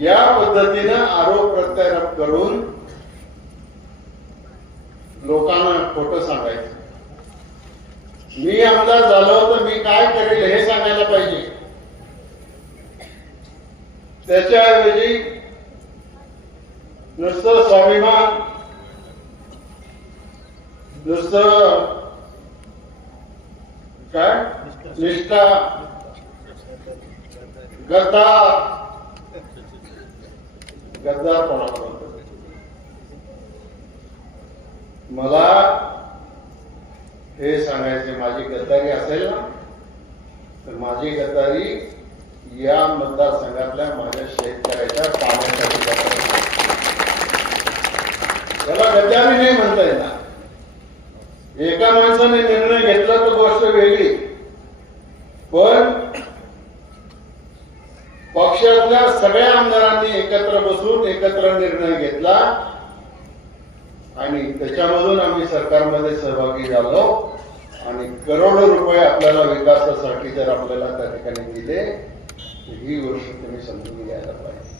या पद्धतीनं आरोप प्रत्यारोप करून लोकांना खोट सांगायचं. मी आमदार झालो तर मी काय करेल हे सांगायला पाहिजे. त्याच्याऐवजी नुसतं स्वाभिमान नुसतं काय? निष्ठा गता गद्दार मला हे सांगायचे माझी गद्दारी असेल ना तर माझी गद्दारी या मतदारसंघातल्या माझ्या शेतकऱ्याच्या कामासाठी त्याला गद्दारी नाही म्हणता येणार. एका माणसाने निर्णय घेतला तर गोष्ट वेगळी. पक्षातल्या सगळ्या आमदारांनी एकत्र बसून एकत्र निर्णय घेतला. आणि त्याच्यामधून आम्ही सरकारमध्ये सहभागी झालो. आणि करोडो रुपये आपल्याला विकासासाठी जर आपल्याला त्या ठिकाणी दिले ही गोष्ट तुम्ही समजून घ्यायला पाहिजे.